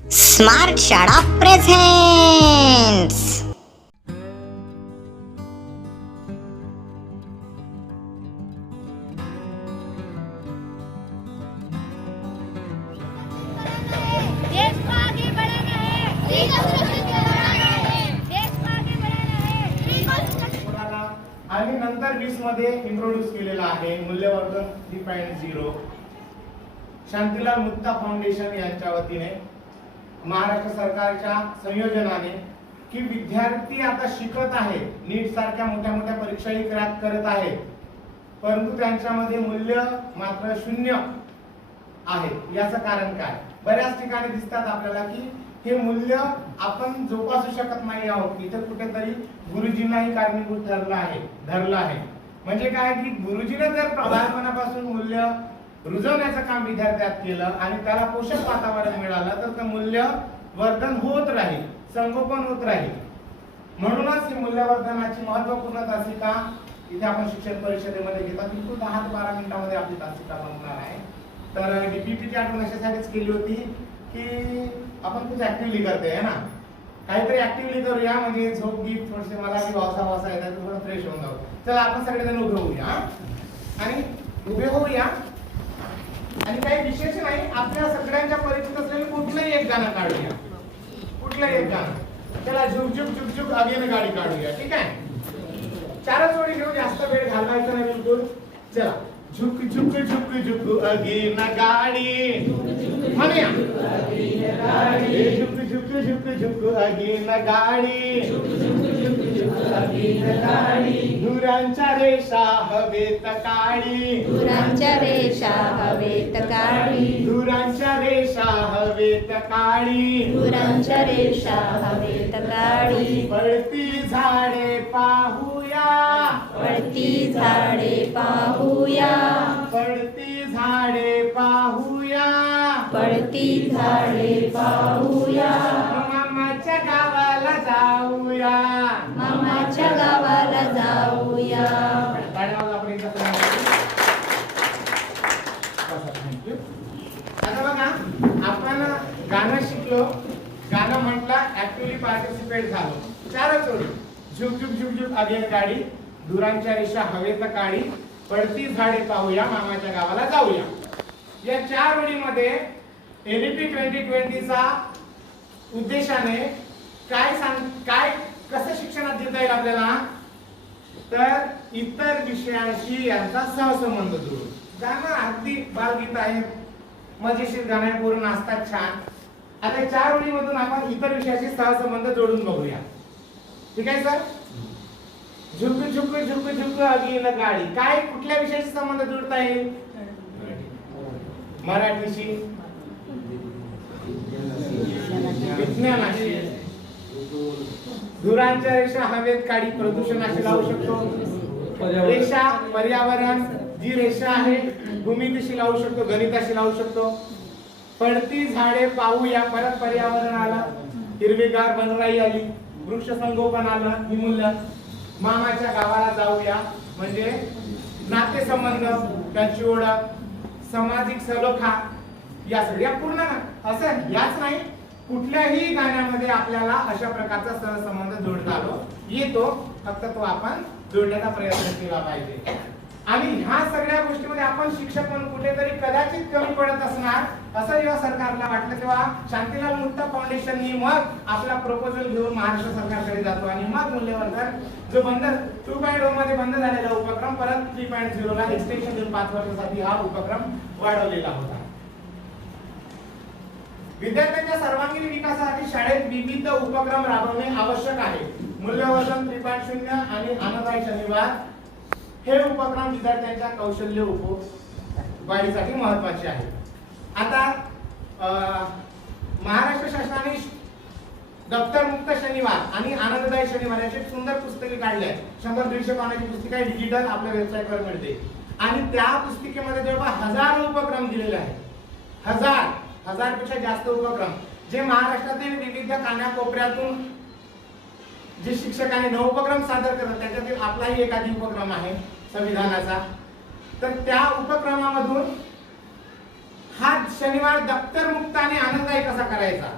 Smart शाळा presents. देश को आगे बढ़ाना है, देश को सुरक्षित बनाना है, देश को आगे बढ़ाना है, देश को सुरक्षित मुलांना आम्ही नंतर 20 मध्ये इंट्रोड्यूस केलेला आहे मूल्यवर्धन 3.0. शांतीलाल मुक्ता फाउंडेशन यांच्या वतीने महाराष्ट्र सरकारच्या संयोजनाने की विद्यार्थी आता शिकत आहे, नीट सारख्या मोठ्या मोठ्या परीक्षाही क्रॅक करत आहे, परंतु त्यांच्यामध्ये मूल्य मात्र शून्य आहे. याचं कारण काय? बऱ्याच ठिकाणी दिसतात आपल्याला की हे मूल्य आपण जोपासू शकत नाही आहोत. इथे कुठेतरी गुरुजींनाही कारणीभूत धरलं आहे. म्हणजे काय की गुरुजीने जर बालपणापासून मूल्य रुजवण्याचं काम विद्यार्थ्यात केलं आणि त्याला पोषक वातावरण मिळालं तर ते मूल्य वर्धन होत राहील, संगोपन होत राहील. म्हणूनच ही मूल्यवर्धनाची महत्त्वपूर्ण तासिका इथे आपण शिक्षण परिषदेमध्ये घेतात. बिलकुल 10 ते 12 मिनिटांमध्ये आपली तासिका बनणार आहे. तर डीपीपीची आठवण अशासाठीच केली होती की आपण खूप ऍक्टिव्हली करते है ना, काहीतरी ऍक्टिव्हली करूया म्हणजे झोप गीत थोडेसे मला की वासा येतात, थोडं फ्रेश होऊन जाऊ. चला आपण सगळेजण उभे होऊया आणि उभे होऊया आणि काही विशेष नाही, आपल्या सगळ्यांच्या परिचित असलेलं कुठलंही एक गाणं काढूया, कुठलंही एक गाणं. चला झुक झुक झुक झुक अगेन गाडी काढूया. ठीक आहे, 4 जोडी घेऊन जास्त वेळ घालवायचा नाही बिलकुल. चला झुक झुक झुक झुक अगेन गाडी म्हणूया. झुक झुक झुक झुक अगेन गाडी, धुरांच्या रेषा हवेत काढी, धुरांच्या रेषा हवेत काढी, धुरांच्या रेषा हवेत काढी, धुरांच्या रेषा हवेत काढी. पळती झाडे पाहूया, पळती झाडे पाहूया, पळती झाडे पाहूया, पळती झाडे पाहूया. मामाच्या गावाला जाऊया, मामाच्या गावाला जाऊया. आता बघा आपण गाणं शिकलो, गाणं म्हटलं, ऍक्टिव्हली पार्टिसिपेट झालो. 4 जोडी झुक झुक झुक झुक अगेन गाडी, धुरांच्या रेषा हवेत काढी, पडती झाडे पाहूया, मामाच्या गावाला जाऊया. या 4 ओळीमध्ये एनईपी 2020चा उद्देशाने काय कसं शिक्षणात देता येईल आपल्याला, तर इतर विषयांशी यांचा सहसंबंध जोडून. गाणं अगदी बालगीत आहे, मजेशीर गाणं आहे, पूर्ण नाचतात छान. आता 4 ओळीमधून आपण इतर विषयाशी सहसंबंध जोडून बघूया. ठीक आहे सर? झुक झुक झुक झुक अगेन गाडी, काय कुठल्या विषयाशी संबंध जोडता येईल? मराठीशी, विज्ञानाशी. धुरांच्या रेषा हवेत काढी प्रदूषणाशी लावू शकतो. रेषा पर्यावरण, जी रेषा आहे भूमितीशी लावू शकतो, गणिताशी लावू शकतो. पडती झाडे पाहूया, परत पर्यावरण आलं, हिरवेगार बनराई आली, वृक्ष संगोपन आलं, ही मूल्य. मामाच्या गावाला जाऊया म्हणजे नातेसंबंध, त्यांची ओळख, सामाजिक सलोखा, या सगळ्या पूर्ण असं याच नाही, कुठल्याही गाण्यामध्ये आपल्याला अशा प्रकारचा सहसंबंध जोडता येतो, फक्त तो आपण जोडण्याचा प्रयत्न केला पाहिजे. आणि ह्या सगळ्या गोष्टीमध्ये आपण शिक्षक म्हणून कुठेतरी कदाचित कमी पडत असणार असं जेव्हा सरकारला वाटलं, तेव्हा शांतीलाल मुक्ता फाउंडेशननी मग आपला प्रपोजल घेऊन महाराष्ट्र सरकारकडे जातो आणि मग मूल्यवर्धन जो बंद 2.0 मध्ये बंद झालेला उपक्रम परत 3.0 ला एक्सटेन्शन देऊन 5 वर्षासाठी हा उपक्रम वाढवलेला होता. विद्यार्थ्यांच्या सर्वांगीण विकासासाठी शाळेत विविध उपक्रम राबवणे आवश्यक आहे. मूल्यवर्धन 3.0 आणि आनंददायी शनिवार हे उपक्रम विद्यार्थ्यांच्या कौशल्य वाढीसाठी महत्त्वाचे आहे. आता महाराष्ट्र शासनाने दप्तर मुक्त शनिवार आणि आनंददायी शनिवार याची सुंदर पुस्तके काढली आहेत. 100-150 पानाची पुस्तिका डिजिटल आपल्या वेबसाईटवर मिळते आणि त्या पुस्तिकेमध्ये जवळपास हजारो उपक्रम दिलेले आहेत. हजारपेक्षा जास्त उपक्रम जे महाराष्ट्रातील विविध कानाकोपऱ्यातून जे शिक्षकांनी उपक्रम सादर करतात, त्याच्यातील आपलाही एखादी उपक्रम आहे संविधानाचा. तर त्या उपक्रमामधून हा शनिवार दप्तर मुक्त आणि आनंददायी कसा करायचा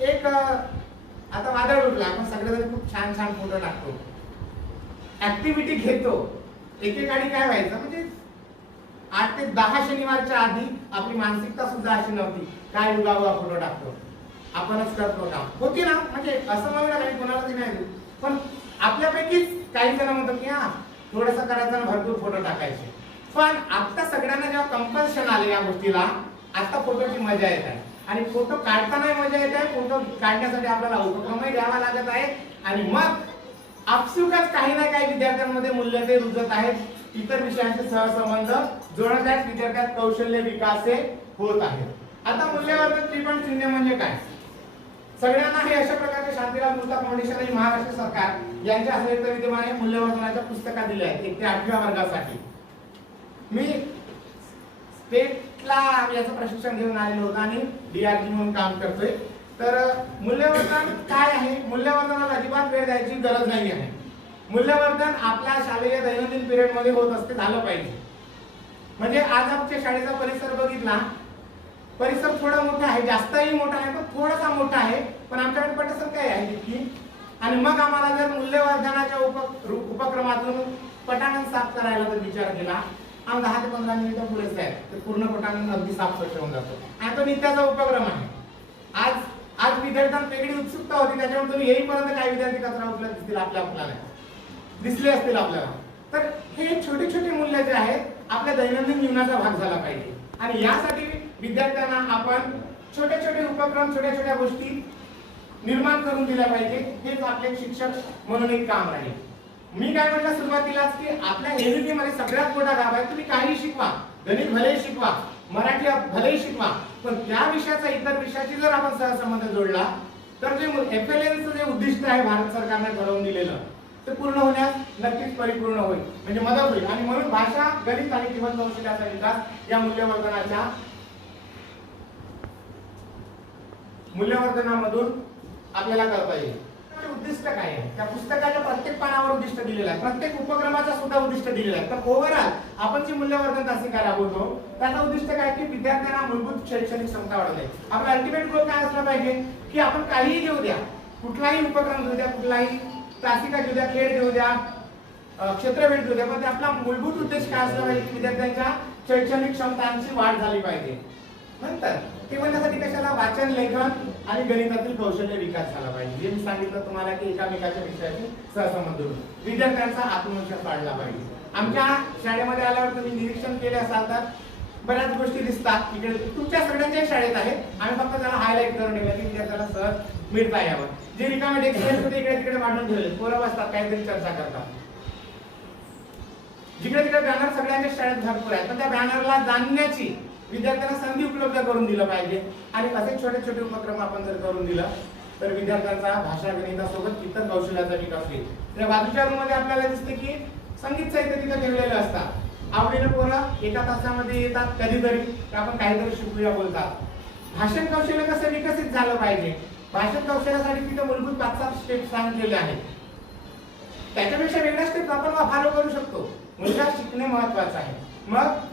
एक आता वादळ उठला, आपण सगळेजण खूप छान छान फोटो टाकतो, ऍक्टिव्हिटी घेतो. एकेकाळी काय व्हायचं म्हणजे 8 ते 10 शनिवारच्या आधी आपली मानसिकता सुद्धा अशी नव्हती, काय उगावा फोटो टाकतो, आपणच करतो का होती ना. म्हणजे असं म्हणून काही कोणाला तरी नाही, पण आपल्यापैकीच काही जण म्हणतो की हा थोडंसं करायचं आणि भरपूर फोटो टाकायचे. पण आता सगळ्यांना जेव्हा कंपल्शन आले या गोष्टीला, आता फोटोची मजा येत आहे आणि फोटो काढताना मजा येत आहे. फोटो काढण्यासाठी आपल्याला उपक्रमही द्यावा लागत आहे आणि मग आपसुकच काही ना काही विद्यार्थ्यांमध्ये मूल्य ते रुजत आहेत, इतर विषयांचे सहसंबंध जोडत आहेत, विद्यार्थ्यात कौशल्य विकास होत आहे. आता मूल्यवर्धन 3.0 म्हणजे काय? सगळ्यांना हे अशा प्रकारचे शांतीलाल मुक्ता फाउंडेशन आणि महाराष्ट्र सरकार यांच्या संयुक्त विद्यमाने मूल्यवर्धनाच्या पुस्तका दिल्या आहेत 1 ते 8व्या वर्गासाठी. मी स्टेटला याचं प्रशिक्षण घेऊन आलेलो होतो आणि DRG म्हणून काम करतोय. तर मूल्यवर्धन काय आहे? मूल्यवर्धनाला अजिबात वेळ द्यायची गरज नाही आहे. मूल्यवर्धन आपल्या शालेय दैनंदिन पिरियड मध्ये होत असते, झालं पाहिजे. म्हणजे आज आमच्या शाळेचा परिसर बघितला, परिसर थोडा मोठा आहे, जास्तही मोठा नाही पण थोडासा मोठा आहे, पण आमच्याकडे पटसंख्या आहे तितकी. आणि मग आम्हाला जर मूल्यवर्धनाच्या उपक्रमातून पटांगण साफ करायला जर विचार केला, आम्ही 10 ते 15 मिनिटं पुरेसे आहेत, तर पूर्ण पटांगण अगदी साफ स्वच्छ होऊन जातो. आणि तो नित्याचा उपक्रम आहे. आज विद्यार्थ्यांना वेगळी उत्सुकता होती, त्याच्यामुळे तुम्ही येईपर्यंत काही विद्यार्थी कचरा उचलत दिसतील आपल्याला दिसले असतील आपल्याला. तर हे छोटे छोटे मूल्य जे आहेत आपल्या दैनंदिन जीवनाचा भाग झाला पाहिजे आणि यासाठी विद्यार्थ्यांना आपण छोटे छोटे उपक्रम, छोट्या छोट्या गोष्टी निर्माण करून दिल्या पाहिजे. हेच आपले शिक्षक म्हणून एक काम राहील. मी काय म्हटलं सुरुवातीलाच की आपल्या एबीपी मध्ये सगळ्यात मोठा गाभ आहे. तुम्ही काही शिकवा, गणित भलेही शिकवा, मराठी भलेही शिकवा, पण त्या विषयाचा इतर विषयाची जर आपण सहसंबंध जोडला तर जे FLNचं जे उद्दिष्ट आहे भारत सरकारने ठरवून दिलेलं, ते पूर्ण होण्यास नक्कीच परिपूर्ण होईल, म्हणजे मदत होईल. आणि म्हणून भाषा, गणित आणि जीवन कौशल्याचा विकास या मूल्यवर्धनामधून आपल्याला करता येईल. उद्दिष्ट काय आहे? त्या पुस्तकाच्या प्रत्येक पानावर उद्दिष्ट दिलेलं आहे, प्रत्येक उपक्रमाचा सुद्धा उद्दिष्ट दिलेलं आहे. तर ओव्हरऑल आपण जी मूल्यवर्धन तासिका राबवतो त्याचा उद्दिष्ट काय की विद्यार्थ्यांना मूलभूत शैक्षणिक क्षमता वाढवणे. आपला अल्टिमेट गोल काय असला पाहिजे की आपण काहीही घेऊ द्या, कुठलाही उपक्रम घेऊ द्या, कुठलाही तासिका घेऊ द्या, खेळ घेऊ द्या, क्षेत्रभेट घेऊ द्या, पण आपला मूलभूत उद्देश काय असला पाहिजे की विद्यार्थ्यांच्या शैक्षणिक क्षमतांची वाढ झाली पाहिजे. नंतर ते म्हणण्यासाठी कशाला वाचन, लेखन आणि गणितातील कौशल्य विकास झाला पाहिजे. जे मी सांगितलं तुम्हाला की एकामेकाच्या विषयाचे सहसंबंध विद्यार्थ्यांचा आत्मविश्वास वाढला पाहिजे. आमच्या शाळेमध्ये आल्यावर तुम्ही निरीक्षण केले असाल तर बऱ्याच गोष्टी दिसतात. इकडे तुमच्या सगळ्यांच्या शाळेत आहे, आम्ही फक्त त्याला हायलाइट करून ठेवलं की विद्यार्थ्याला सहज मिळता यावं. जे रिकामे डेस्क होते इकडे तिकडे मांडून ठेवले, पोरं बसतात, काहीतरी चर्चा करतात. जिकडे तिकडे बॅनर सगळ्यांच्या शाळेत भरपूर आहे, पण त्या बॅनरला जाणण्याची विद्यार्थ्यांना संधी उपलब्ध करून दिलं पाहिजे. आणि असे छोटे छोटे उपक्रम आपण जर करून दिलं तर विद्यार्थ्यांचा भाषा, गणितासोबत इतर कौशल्याचा विकास होईल. त्या बाजूच्या रूम मध्ये आपल्याला दिसते की संगीत साहित्य तिथं ठेवलेलं असतात. आवडीने पोरं एका तासामध्ये येतात, कधीतरी आपण काहीतरी शिकूया बोलतात. भाषण कौशल्य कसं विकसित झालं पाहिजे, भाषण कौशल्यासाठी तिथं मूलभूत 5-7 स्टेप सांगितलेले आहेत. त्याच्यापेक्षा वेगळ्या स्टेप आपण फॉलो करू शकतो. मुलगा शिकणे महत्वाचं आहे. मग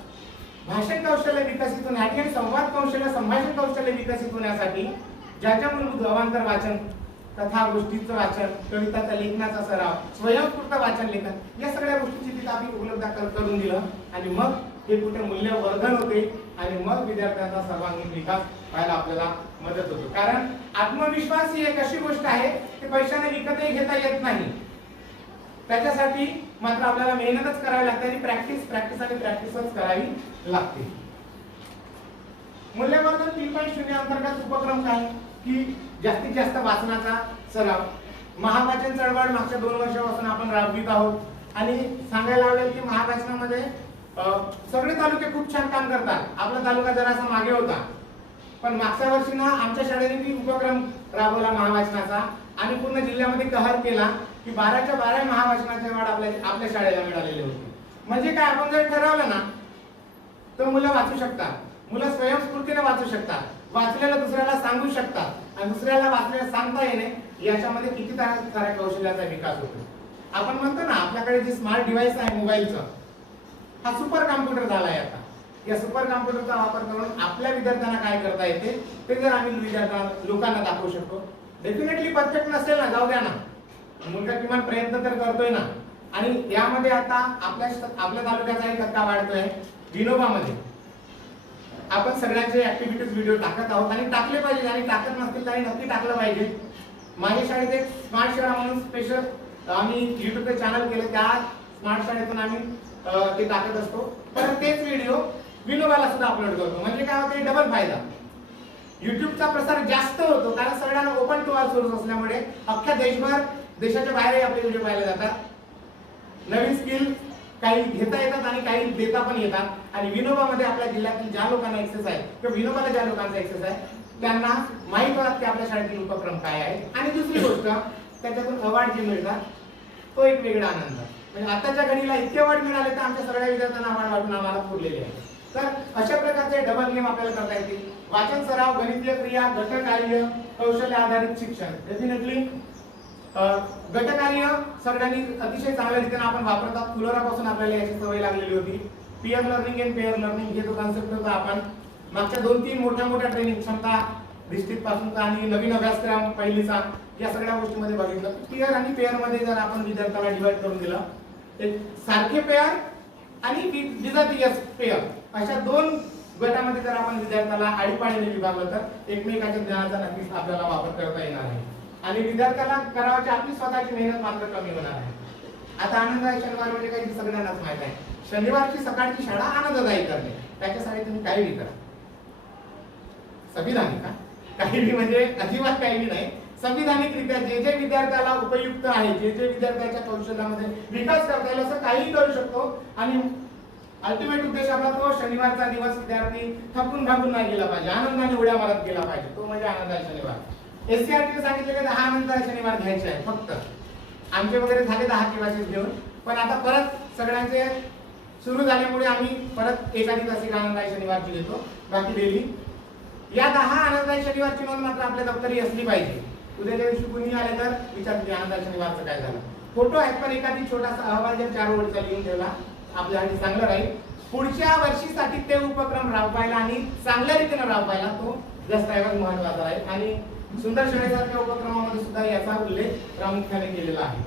भाषण कौशल्य विकसित होण्यासाठी आणि संवाद कौशल्य, संभाषण कौशल्य विकसित होण्यासाठी ज्याच्या मूलभूत अवांतर वाचन, कथा गोष्टीचं वाचन, कविताचा लेखनाचा सराव, स्वयंस्फूर्त वाचन लेखन या सगळ्या गोष्टींची तिथं आम्ही उपलब्ध करून दिलं. आणि मग हे कुठे मूल्यवर्धन होते आणि मग विद्यार्थ्यांचा सर्वांगीण विकास व्हायला आपल्याला मदत होते. कारण आत्मविश्वास ही एक अशी गोष्ट आहे की पैशाने विकतही घेता येत नाही. त्याच्यासाठी मात्र आपल्याला मेहनतच करावी लागते आणि प्रॅक्टिस आणि प्रॅक्टिसच करावी लागते. मूल्यवर्धन 3.0 अंतर्गत उपक्रम काय की जास्तीत जास्त वाचनाचा सराव. महावाचन चळवळ मागच्या 2 वर्षापासून आपण राबवित आहोत आणि सांगायला आवडेल की महावाचनामध्ये सगळे तालुके खूप छान काम करतात. आपला तालुका जरासा मागे होता, पण मागच्या वर्षी ना आमच्या शाळेने उपक्रम राबवला महावाचनाचा आणि पूर्ण जिल्ह्यामध्ये कहर केला की 12च्या 12 महावाचनाचे अवॉर्ड आपल्या शाळेला मिळालेले होते. म्हणजे काय, आपण जर ठरवलं ना तर मुलं वाचू शकतात, मुलं स्वयंस्फूर्तीने वाचू शकतात, वाचलेलं दुसऱ्याला सांगू शकतात आणि दुसऱ्याला वाचलेलं सांगता येणे याच्यामध्ये किती साऱ्या कौशल्याचा विकास होतो. आपण म्हणतो ना आपल्याकडे जे स्मार्ट डिव्हाइस आहे मोबाईलचं, हा सुपर कॉम्प्युटर झालाय आता. या सुपर कॉम्प्युटरचा वापर करून आपल्या विद्यार्थ्यांना काय करता येते ते जर आम्ही लोकांना दाखवू शकतो. डेफिनेटली परफेक्ट नसेल ना, जाऊ द्या ना, मुलगा किमान प्रयत्न तर करतोय ना. आणि यामध्ये आता आपल्या तालुक्याचा एक धक्का वाढतोय. विनोबामध्ये आपण सगळ्यांचे ऍक्टिव्हिटीज व्हिडिओ टाकत आहोत आणि टाकले पाहिजे, आणि टाकत नसतील तरी नक्की टाकलं पाहिजे. माझ्या शाळेत एक स्मार्ट शाळा म्हणून स्पेशल आम्ही युट्यूबचे चॅनल केले, त्या स्मार्ट शाळेतून आम्ही ते टाकत असतो. पण तेच व्हिडिओ विनोबाला सुद्धा अपलोड करतो. म्हणजे काय होते, डबल फायदा. युट्यूबचा प्रसार जास्त होतो कारण सगळ्यांना ओपन टू ऑल सोर्स असल्यामुळे अख्ख्या देशाच्या बाहेरही आपले व्हिडिओ पाहायला जातात. नवीन स्किल काही घेता येतात आणि काही देता पण येतात. आणि विनोबामध्ये आपल्या जिल्ह्यातील ज्या लोकांना एक्सेस आहे किंवा विनोबाला ज्या लोकांचा एक्सेस आहे त्यांना माहित होतात की आपल्या शाळेतील उपक्रम काय आहे. आणि दुसरी गोष्ट, त्याच्यातून अवॉर्ड जे मिळतात तो एक वेगळा आनंद. म्हणजे आताच्या घडीला इतके अवॉर्ड मिळाले तर आमच्या सगळ्या विद्यार्थ्यांना अवॉर्ड वाटून आम्हाला पुरलेले आहे. तर अशा प्रकारचे डबल गेम आपल्याला करता येतील. वाचन सराव, गणितीय क्रिया, गटकार्य, कौशल्य आधारित शिक्षण. डेफिनेटली गटकार्य सगळ्यांनी अतिशय चांगल्या रीतीने आपण वापरतात. फुलोरापासून आपल्याला याची सवय लागलेली होती. Peer learning and pair learning हे जो कॉन्सेप्ट होता आपण मागच्या 2-3 मोठ्या ट्रेनिंग क्षमता डिस्ट्रिक्ट पासून आणि नवीन अभ्यासक्रम पहिलीचा या सगळ्या गोष्टींमध्ये बघितलं. पीअर आणि पेअर मध्ये जर आपण विद्यार्थ्याला डिवाइड करून दिलं, एक सारखे पेअर आणि विजातीय पेअर अशा 2 गटामध्ये जर आपण विद्यार्थ्याला आडीपाडीने विभागलं तर एकमेकाच्या ज्ञानाचा नक्कीच आपल्याला वापर करता येणार आहे. आणि विद्यार्थ्याला करावाची आपली स्वतःची मेहनत मात्र कमी होणार आहे. आता आनंददायी शनिवार म्हणजे काही सगळ्यांनाच माहित आहे. शनिवारची सकाळची शाळा आनंददायी करणे, त्याच्यासाठी तुम्ही काही करा. संविधानिक काही म्हणजे अजिबात काही नाही. संविधानिकरित्या जे जे विद्यार्थ्याला उपयुक्त आहे, जे जे विद्यार्थ्याच्या कौशल्यामध्ये विकास करता येईल असं काही करू शकतो. आणि अल्टिमेट उद्देश आपला तो शनिवारचा दिवस विद्यार्थी थकून भागून नाही गेला पाहिजे, आनंदाने उड्या मारत गेला पाहिजे. तो म्हणजे आनंदाचा शनिवार. एससीआरटीने सांगितले की 10 आनंदाचे शनिवार घ्यायचे आहे फक्त. आमचे वगैरे झाले 10 क्लासेस घेऊन, पण आता परत सगळ्यांचे सुरू झाल्यामुळे आम्ही परत एखादी तास एक आनंदाची शनिवारची घेतो. बाकी डेली या 10 आनंदाची शनिवारची नोंद मात्र आपल्या दप्तरी असली पाहिजे. उद्याच्या दिवशी कुणी आले तर विचारते आनंदाच्या शनिवारचं काय झालं. फोटो आहेत पण एखादी छोटासा अहवाल जर 4 ओळीचा लिहून ठेवला आपल्यासाठी चांगलं राहील. पुढच्या वर्षीसाठी ते उपक्रम राबवायला आणि चांगल्या रीतीने राबवायला तो दस्तऐवज महत्वाचा आहे. आणि सुंदर शाळेसारख्या उपक्रमामध्ये सुद्धा याचा उल्लेख प्रामुख्याने केलेला आहे.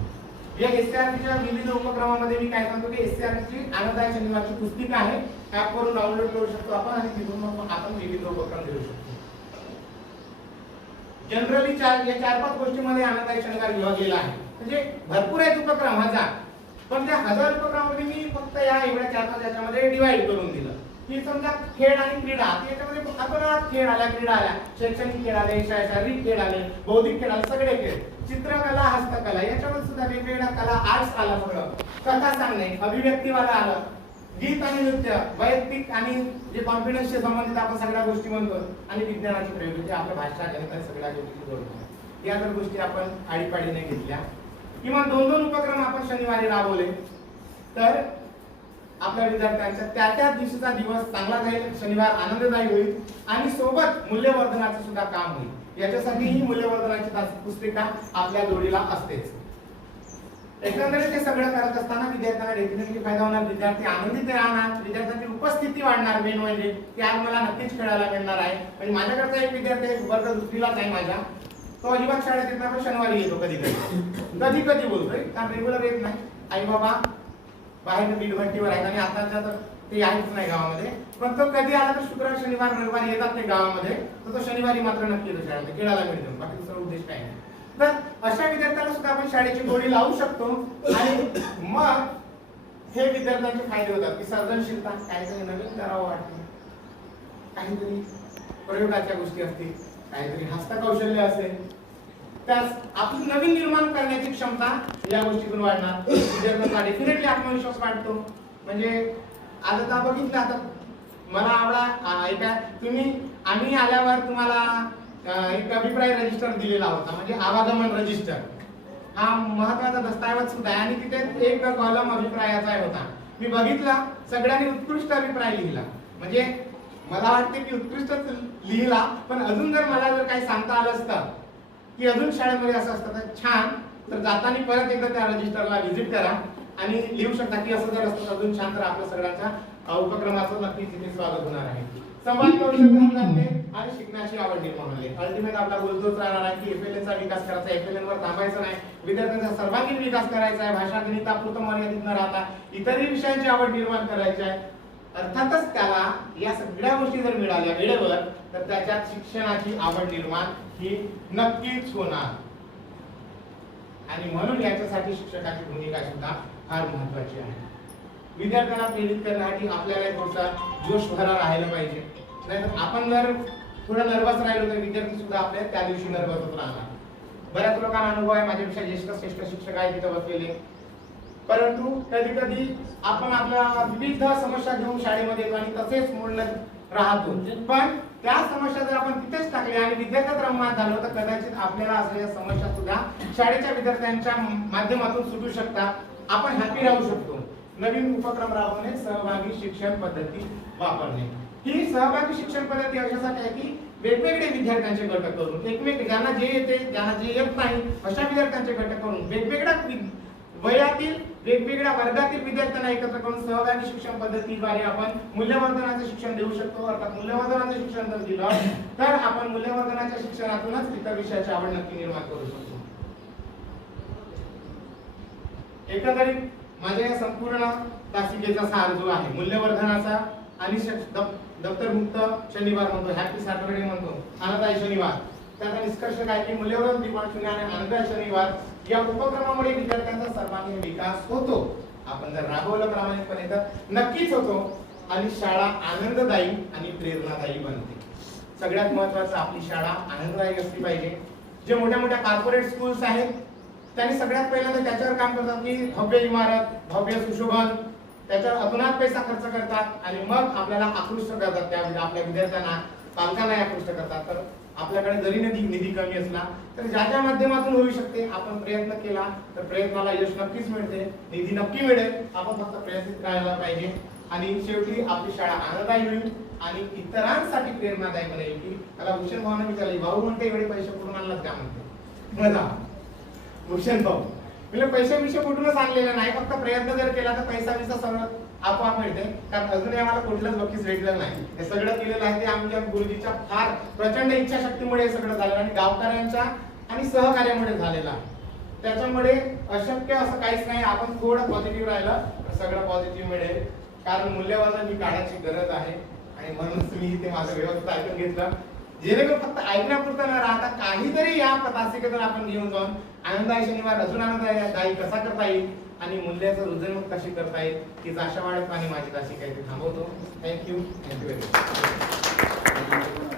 या एससीआरटीच्या विविध उपक्रमामध्ये मी काय सांगतो की एससीआरटीची आनंदाची शनिवारची पुस्तिका आहे, ऍप वरून डाउनलोड करू शकतो आपण आणि तिथून मग आपण विविध उपक्रम देऊ शकतो. जनरली या 4-5 गोष्टींमध्ये आनंदाची शनिवार विभागलेला आहे. म्हणजे भरपूर आहेत उपक्रम, 1000, पण त्या 1000 उपक्रमामध्ये मी फक्त या एवढ्या 4-5 याच्यामध्ये डिवाइड करून दिलं. की समजा खेळ आणि क्रीडा, याच्यामध्ये आपण खेळ आल्या, क्रीडा आल्या, शैक्षणिक खेळ आले, शारीरिक खेळ आले, बौद्धिक खेळ आले, सगळे खेळ, चित्रकला, हस्तकला, याच्यामध्ये सुद्धा वेगवेगळ्या कला, आर्ट्स आला, सगळं कथा सांगणे, अभिव्यक्तीवाला आलं, गीत आणि नृत्य, वैयक्तिक आणि जे कॉन्फिडन्सशी संबंधित आपण सगळ्या गोष्टी म्हणतो, आणि विज्ञानाची प्रयोग म्हणजे आपल्या भाषा, गणित आणि सगळ्या गोष्टी जोडतो. या जर गोष्टी आपण आडीपाडीने घेतल्या किंवा 2-2 उपक्रम आपण शनिवारी राबवले तर आपल्या विद्यार्थ्यांचा त्या दिवसाचा दिवस चांगला जाईल, शनिवार आनंददायी होईल आणि सोबत मूल्यवर्धनाचं सुद्धा काम होईल. याच्यासाठी ही मूल्यवर्धनाची पुस्तिका आपल्या जोडीला असतेच. एकंदरीत ते सगळं करत असताना विद्यार्थ्यांना डेफिनेटली फायदा होणार, विद्यार्थी आनंदित राहणार, विद्यार्थ्यांची उपस्थिती वाढणार. मेन म्हणजे की आज मला नक्कीच खेळायला मिळणार आहे. म्हणजे माझ्याकडचा एक विद्यार्थी वर्ग 2रीलाच आहे माझ्या, तो अजिबात शाळेत येत नाही पण शनिवारी येतो कधी बोलतोय, कारण रेग्युलर येत नाही. आई बाबा बाहेर बीडभट्टीवर आहेत आणि आताच्या तर ते आहेच नाही गावामध्ये, पण तो कधी आला तर शुक्रवार, शनिवार, रविवारी येतात ते गावामध्ये, तर तो शनिवारी मात्र नक्की येतो शाळेत, खेळायला मिळतो. बाकी दुसरा उद्देश काय नाही. तर अशा विद्यार्थ्याला सुद्धा आपण शाळेची गोडी लावू शकतो आणि मग हे विद्यार्थ्यांचे फायदे होतात की सर्जनशीलता, काहीतरी नवीन करावं वाटतं, काहीतरी प्रयोगाच्या गोष्टी असतील, काहीतरी हस्तकौशल्य असेल, त्यास आपली नवीन निर्माण करण्याची क्षमता या गोष्टीतून वाढणार. विद्यार्थ्यांचा डेफिनेटली आत्मविश्वास वाढतो. म्हणजे आता बघितलं, आता मला आवडा ऐका तुम्ही, आम्ही आल्यावर तुम्हाला एक अभिप्राय रजिस्टर दिलेला होता, म्हणजे आवागमन रजिस्टर हा महत्वाचा दस्तऐवज सुद्धा आहे आणि तिथे एक कॉलम अभिप्रायाचा होता. मी बघितला, सगळ्यांनी उत्कृष्ट अभिप्राय लिहिला. म्हणजे मला वाटते की उत्कृष्टच लिहिला, पण अजून जर मला जर काही सांगता आलं असतं की अजून शाळेमध्ये असं असतं तर छान, तर जाताना परत एकदा त्या रजिस्टरला व्हिजिट करा आणि लिहू शकता की असं जर असतं अजून छान, तर आपल्या सगळ्यांचा उपक्रमाचं नक्कीच इथे स्वागत होणार आहे. संवाद कौशल्य सुधारते आणि शिकण्याची आवड निर्माण होते. अल्टिमेट आपला गोल तोच राहणार आहे की FLN चा विकास करायचा, FLN वर थांबायचं नाही, विद्यार्थ्यांचा सर्वांगीण विकास करायचा आहे, भाषा गणितापुरतं मर्यादित न राहता इतरही विषयांची आवड निर्माण करायची आहे. अर्थातच त्याला या सगळ्या गोष्टी जर मिळाल्या वेळेवर तर त्याच्यात शिक्षणाची आवड निर्माण ही नक्कीच होणार. आणि म्हणून याच्यासाठी शिक्षकाची भूमिका सुद्धा फार महत्त्वाची आहे. विद्यार्थ्यांना प्रेरित करण्यासाठी आपल्याला थोडासा जोश भरा राहायला पाहिजे. नाहीतर आपण जर थोडं नर्वस राहिलो तर विद्यार्थी सुद्धा आपल्या त्या दिवशी नर्वसच राहणार. बऱ्याच लोकांना अनुभव आहे, माझ्यापेक्षा श्रेष्ठ शिक्षक आहेत तिथे बसलेले, परंतु कधी कधी आपण आपल्या विविध समस्या घेऊन शाळेमध्ये येतो आणि तसेच मोडत राहतो. पण त्या समस्या जर आपण तिथेच टाकल्या आणि विद्यार्थ्यात रममान झालो तर कदाचित आपल्याला असलेल्या समस्या सुद्धा शाळेच्या विद्यार्थ्यांच्या माध्यमातून सुटू शकतात. आपण हॅपी राहू शकतो. नवीन उपक्रम राबवणे, सहभागी शिक्षण पद्धती वापरणे. ही सहभागी शिक्षण पद्धती अशासाठी आहे की वेगवेगळे विद्यार्थ्यांचे गट करून एकमेक ज्यांना जे येते ज्यांना जे येत नाही अशा विद्यार्थ्यांचे गट करून वेगवेगळ्या वयातील वेगवेगळ्या वर्गातील विद्यार्थ्यांना एकत्र करून सहभागी शिक्षण पद्धतीद्वारे आपण मूल्यवर्धनाचे शिक्षण देऊ शकतो. अर्थात मूल्यवर्धनाचे शिक्षण जर दिलं तर आपण मूल्यवर्धनाच्या शिक्षणातूनच इतर विषयाची आवड नक्की निर्माण करू शकतो. एकंदरीत माझ्या या संपूर्ण तासिकेचा सार जो आहे मूल्यवर्धनाचा आणि दप्तरमुक्त शनिवार म्हणतो, हॅपी सॅटरडे म्हणतो, आनंददायी शनिवार, त्याचा निष्कर्ष काय की मूल्यवर्धन दीपावली आणि आनंददायी शनिवार या उपक्रमामुळे विद्यार्थ्यांचा सर्वांगीण विकास होतो. आपण जर राबवलं प्रामाणिकपणे तर नक्कीच होतो आणि शाळा आनंददायी आणि प्रेरणादायी बनते. सगळ्यात महत्त्वाचं आपली शाळा आनंददायी असली पाहिजे. जे मोठ्या मोठ्या कॉर्पोरेट स्कूल्स आहेत त्यांनी सगळ्यात पहिल्यांदा त्याच्यावर काम करतात की भव्य इमारत, भव्य सुशोभन, त्याच्यावर अतोनात पैसा खर्च करतात आणि मग आपल्याला आकृष्ट करतात. त्या आपल्या विद्यार्थ्यांना पालकांना आकृष्ट करतात. तर आपल्याकडे जरी निधी कमी असला तर ज्या माध्यमातून होऊ शकते आपण प्रयत्न केला तर प्रयत्नाला यश नक्कीच मिळते, निधी नक्की मिळेल. आपण फक्त प्रयत्नित राहायला पाहिजे आणि शेवटी आपली शाळा आनंददायी होईल आणि इतरांसाठी प्रेरणादायी बनेल. की त्याला भूषण भावना विचारली, भाऊ म्हणते एवढे पैसे कुठून आणलात का म्हणते. बघा भूषण भाऊ म्हणजे पैसे कुठूनच आणलेले नाही, फक्त प्रयत्न जर केला तर पैसा सगळं आपोआप मिळते. कारण अजूनही आम्हाला कुठलंच बक्षीस भेटलं नाही. हे सगळं केलेलं आहे ते आमच्या गुरुजीच्या फार प्रचंड इच्छाशक्तीमुळे सगळं झालं आणि गावकऱ्यांच्या आणि सहकार्यामुळे झालेलं आहे. त्याच्यामुळे अशक्य असं काहीच नाही. आपण थोडं पॉझिटिव्ह राहिलं तर सगळं पॉझिटिव्ह मिळेल. कारण मूल्यवर्धन ही काळाची गरज आहे आणि म्हणूनच मी ते माझं व्यवस्थित ऐकून घेतलं. जेणेकरून फक्त ऐकण्यापुरतं न राहता काहीतरी या तासिकेतून आपण घेऊन जाऊन आनंददायी शनिवार अजून आनंददायी कसा करता येईल आणि मूल्याचं रुजवणूक कशी करता येईल हीच आशा वाढत आणि माझी तासिका इथे थांबवतो. Thank you very much.